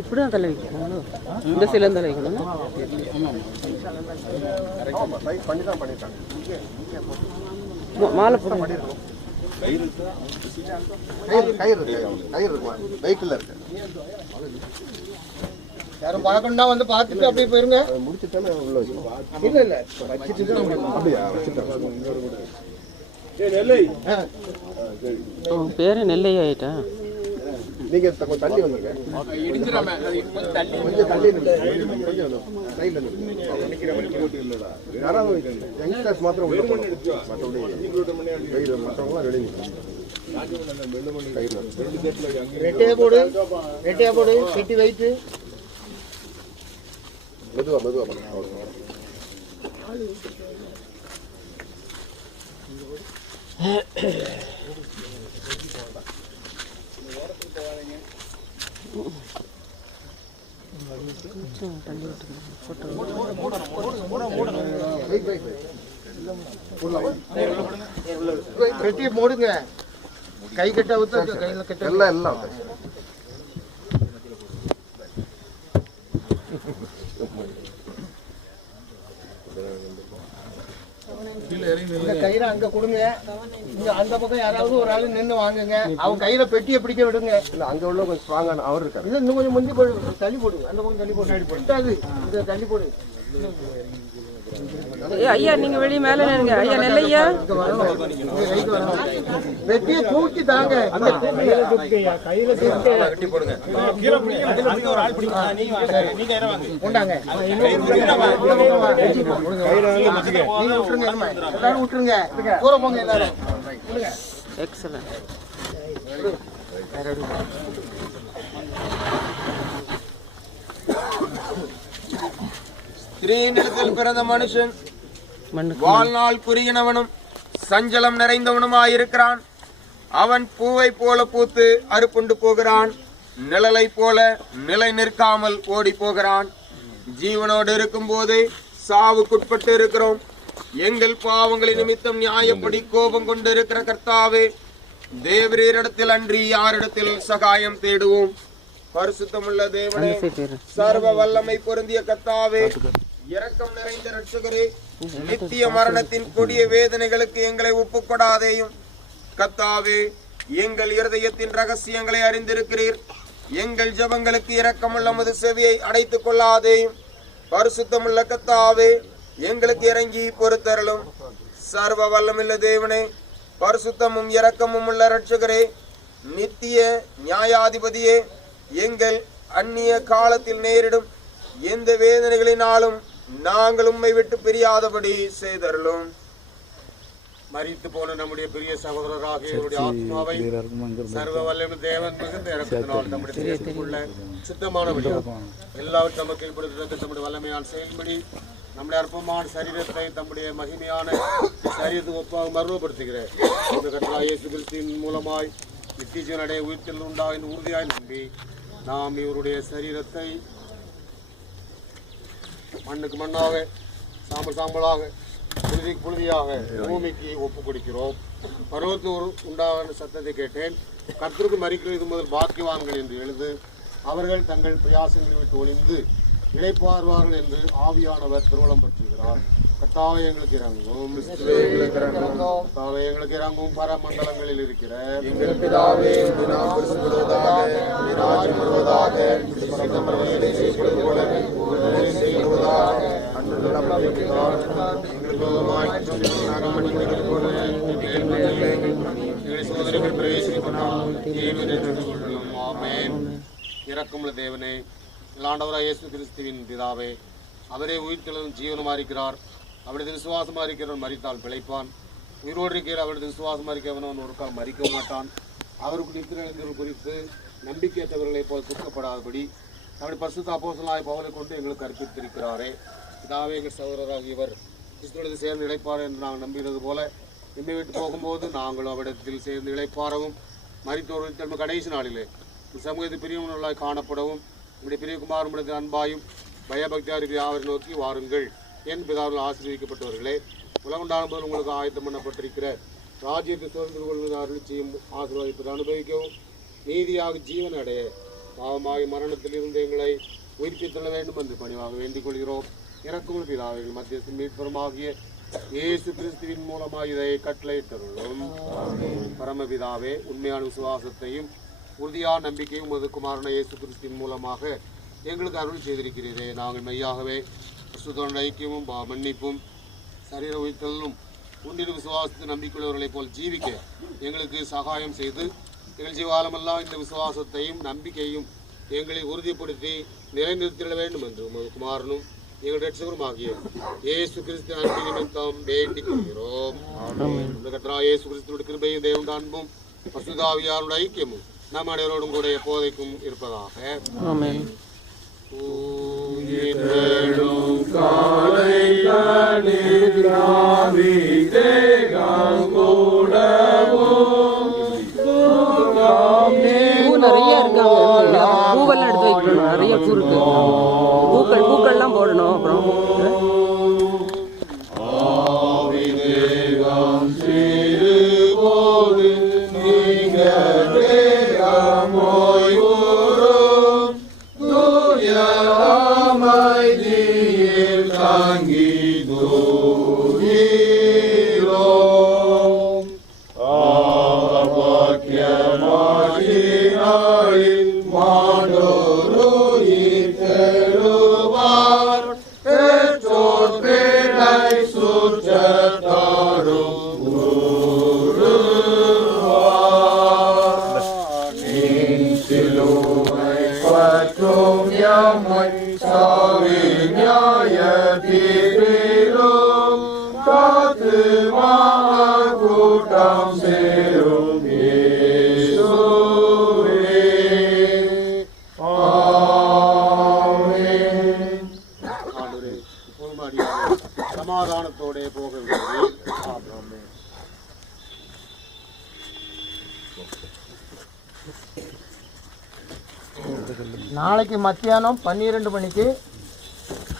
இப்படி தான் தலை வைக்கணும், இந்த சைடில் தலை வைக்கணும். மாலை போட்டு யாரும் பார்க்கணும்னா வந்து பார்த்துட்டு அப்படியே போயிருங்க. முடிச்சுட்டானே உள்ள வச்சுக்கணும். இல்ல இல்ல வச்சுட்டு தான் அப்படியா வச்சுட்டாங்க. பேரு நெல்லை ஆயிட்டா. நீங்க கொஞ்சம் தள்ளி வந்துருங்க. கொஞ்சம் தள்ளி கொஞ்சம் சைடில் யாராவது யங்ஸ்டர்ஸ் மாத்திரம் உள்ள போகணும். மற்றபடி மற்றவங்களாம் வெளியே ரெட்டையா போடு, ரெட்டையா போடு, கட்டி வைத்து மெதுவா மெதுவா பண்ணுங்க. கட்டி மூடுங்க. கை கட்ட ஊத்த கையில கட்ட எல்லாம் எல்லாம் கையில அங்க கொடுங்க. இங்க அந்த பக்கம் யாராவது ஒரு ஆளு நின்று வாங்குங்க. அவங்க கையில பெட்டியை பிடிக்க விடுங்க. இல்ல அங்க உள்ள கொஞ்சம் ஸ்ட்ராங்கான அவர் இருக்காரு. இல்ல இன்னும் கொஞ்சம் முந்தி போடு, தள்ளி போடு, அந்த பக்கம் தள்ளி போடு. இதை தள்ளி போடு. ஐயா நீங்க வெளியே மேல நின்னுங்க. ஐயா நெல்லையா வெட்டியை தூக்கி தாங்க. உண்டாங்க எல்லாரும் விட்டுருங்க. கூற போங்க எல்லாரும். எக்ஸலன்ட். ஸ்திரீனிடத்தில் பிறந்த மனுஷன் வாழ்நாள் குறுகினவனும் சஞ்சலம் நிறைந்தவனுமாயிருக்கிறான். அவன் பூவை போல பூத்து அறுப்புண்டு போகிறான், நிழலை போல நிலை நிற்காமல் ஓடி போகிறான். ஜீவனோடு இருக்கும் போது சாவுக்குட்பட்டு இருக்கிறோம். எங்கள் பாவங்களின் நிமித்தம் நியாயப்படி கோபம் கொண்டு இருக்கிற கர்த்தாவே, தேவரீரிடத்தில் அன்றி யாரிடத்தில் சகாயம் தேடுவோம்? பரிசுத்தமுள்ள தேவனே, சர்வ வல்லமை பொருந்திய கர்த்தாவே, இரக்கம் நிறைந்த இரட்சகரே, நித்திய மரணத்தின் கொடிய வேதனைகளுக்கு எங்களை ஒப்புக்கொடாதேயும். கர்த்தாவே, எங்கள் இருதயத்தின் ரகசியங்களை அறிந்திருக்கிறீர். எங்கள் ஜெபங்களுக்கு இரக்கமுள்ள உமது செவியை அடைத்துக் கொள்ளாதேயும். பரிசுத்தமுள்ள கர்த்தாவே, எங்களுக்கு இறங்கி பொறுத்தருளும். சர்வ வல்லமுள்ள தேவனே, பரிசுத்தமும் இரக்கமும் உள்ள இரட்சகரே, நித்திய நியாயாதிபதியே, எங்கள் அந்நிய காலத்தில் நேரிடும் எந்த வேதனைகளினாலும் நாங்கள் உம்மை விட்டு பிரியாதபடி செய்தருளும். மரித்து போன நம்முடைய பெரிய சகோதரராக இவருடைய ஆத்மாவை சர்வ வல்லமை தேவன் மிகுந்த இரக்கத்தினால் நம்முடைய தேசத்துக்குள்ள சித்தமானபடி எல்லாவற்றும் நமக்கு கீழ்ப்படுத்த தம்முடைய வல்லமையால் செயல்படி நம்முடைய அற்பமான சரீரத்தை தம்முடைய மகிமையான சரீரத்துக்கு ஒப்பாக மறுபடுத்துகிறேன். இந்த கர்த்தராகிய இயேசு கிறிஸ்துவின் மூலமாய் நித்திய ஜீவனுடைய உயிர்த்தெழுதல் உண்டாக என்று உறுதியாய் நம்பி நாம் இவருடைய சரீரத்தை மண்ணுக்கு மண்ணாக, சாம்பல் சாம்பலாக, புழுதிக்கு புழுதியாக பூமிக்கு ஒப்பு கொடுக்கிறோம். பருவத்தூர் உண்டான சத்தத்தை கேட்டேன். கர்த்தருக்கு மரிக்கிறது முதல் பாக்கியவான்கள் என்று எழுது. அவர்கள் தங்கள் பிரயாசங்களை விட்டு ஒளிந்து இளைப்பாறுவார்கள் என்று ஆவியானவர் திருவளம் பற்றுகிறார். கர்த்தாவே எங்களுக்கு இறங்கும், கர்த்தாவே எங்களுக்கு இறங்கும். பரமண்டலங்களில் இருக்கிற எங்கள் பிதாவே, இரக்கமுள்ள தேவனே, ஆண்டவராகிய இயேசு கிறிஸ்துவின் பிதாவே, அவரே உயிர்த்தெழும் ஜீவனமா இருக்கிறார். அவரது விசுவாசமா இருக்கிறவன் மரித்தால் பிழைப்பான். உயிரோடு இருக்கிற அவரது விசுவாசமா இருக்கிறவன் ஒரு கால் மறிக்க மாட்டான். அவருக்கு நித்திரை குறித்து நம்பிக்கையற்றவர்களை போல் துக்கப்படாதபடி அவருடைய பரிசுத்த அப்போஸ்தலனாகிய பவுலை கொண்டு எங்களுக்கு கற்பித்திருக்கிறாரே. பிதாவே, எங்கள் சகோதரராகியவர் கிறிஸ்துவோடு சேர்ந்து இளைப்பார் என்று நாங்கள் நம்புகிறது போல எம்மை விட்டு போகும்போது நாங்களும் அவரிடத்தில் சேர்ந்து இளைப்பாறவும் மரித்தோர் திரும்ப கடைசி நாளிலே சமூகத்தில் பிரியமுள்ளவர்களாய் காணப்படவும் நம்முடைய பிரியகுமாரனுடைய அன்பாயும் பயபக்தியாக இருக்கிற யாவரை நோக்கி வாருங்கள். என் பிதாவில் ஆசீர்வதிக்கப்பட்டவர்களே, உலகண்டான போது உங்களுக்கு ஆயத்தம் பண்ணப்பட்டிருக்கிற ராஜ்யத்தை சுதந்திர கொள்வது அருள் செய்யும் ஆசீர்வாதத்தை அனுபவிக்கவும் நீதியாக ஜீவன் அடைய பாவமாகி மரணத்தில் இருந்து எங்களை உயிர்ப்பித் தள்ள வேண்டும் என்று பணிவாக வேண்டிக் கொள்கிறோம். இறக்குமுள் பிதாவைகள் மத்தியத்தில் மீட்பெருமாகிய இயேசு கிறிஸ்துவின் மூலமாக இதை கட்டளையிட்டருளும். பரமபிதாவே, உண்மையான விசுவாசத்தையும் உறுதியான நம்பிக்கையும் உமது குமாரன இயேசு கிறிஸ்துவின் மூலமாக எங்களுக்கு அருள் செய்திருக்கிறீரே. நாங்கள் மெய்யாகவே சுத்தோட ஐக்கியமும் மன்னிப்பும் சரீர உயிர்த்தலும் உன்னின் விசுவாசத்தை நம்பிக்கையுள்ளவர்களைப் போல் ஜீவிக்க எங்களுக்கு சகாயம் செய்து எங்கள் ஜீவாலமெல்லாம் இந்த விசுவாசத்தையும் நம்பிக்கையும் எங்களை உறுதிப்படுத்தி நிலைநிறுத்திட வேண்டும் என்று உமது குமாரனும் எங்கள் ரட்சகருமாகிய இயேசு கிறிஸ்து அன்பின் நிமித்தம் வேண்டிக் கொள்கிறோம். கர்த்தராகிய இயேசு கிறிஸ்துவின் கிருபையும் தேவனுடைய அன்பும் பரிசுத்த ஆவியாருடைய ஐக்கியமும் நம் அனைவரோடும் கூட எப்போதைக்கும் இருப்பதாக. ஆமென். பூ நிறைய இருக்காங்க. பூவெல்லாம் எடுத்து வைக்கணும். நிறைய பூ இருக்கு. பூக்கள்லாம் போடணும். அப்புறம் சமாதானத்தோட போக நாளைக்கு மத்தியானம் 12 மணிக்கு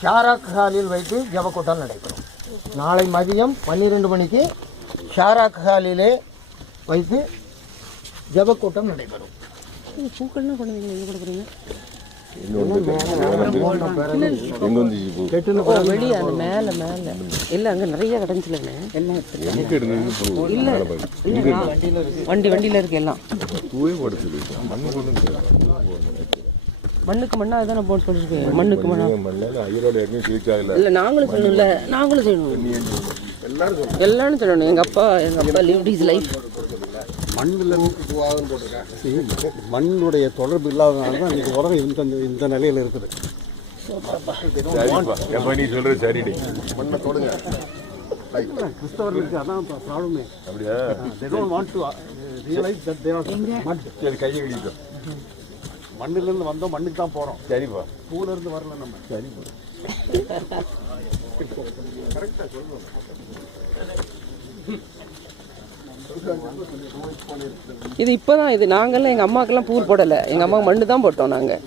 ஷாராக் ஹாலில் வைத்து ஜபக்கூட்டம் நடைபெறும். நாளை மதியம் 12 மணிக்கு ஷாராக் ஹாலிலே வைத்து ஜபக்கூட்டம் நடைபெறும். பூக்கள்லாம் கொண்டு வந்து எங்கே கொடுக்குறீங்க? வெளியே அந்த மேலே இல்லை, அங்கே நிறைய கிடந்துச்சுலண்ணே. எல்லாம் இல்லை வண்டியில் இருக்கு எல்லாம். மண்ணுக்கு மண்ணா அதுதானே போட்டு சொல்லிருக்கேன். மண்ணுக்கு மண்ணா இல்லை, நாங்களும் சொல்லணும்ல. நாங்களும் செய்யணும், எல்லாரும் சொல்லணும். எங்கள் அப்பா லிவ்ட் ஹிஸ் லைஃப். மண்ணுடைய தொடர்பு இல்லாதனால தான் இன்னைக்கு உலகம் இந்த நிலையில் இருக்குது. கிறிஸ்தவர்களுக்கு அதான் ப்ராப்ளமே. மண்ணிலிருந்து வந்தோம், மண்ணுக்கு தான் போறோம். சரிப்பா, பூல இருந்து வரல நம்ம. சரிப்பா, கரெக்டா சொல்லுவோம். இது இப்போதான் இது நாங்கள்லாம் எங்கள் அம்மாக்கெல்லாம் பூ போடலை. எங்கள் அம்மாவுக்கு மண்ணு தான் போட்டோம் நாங்கள்.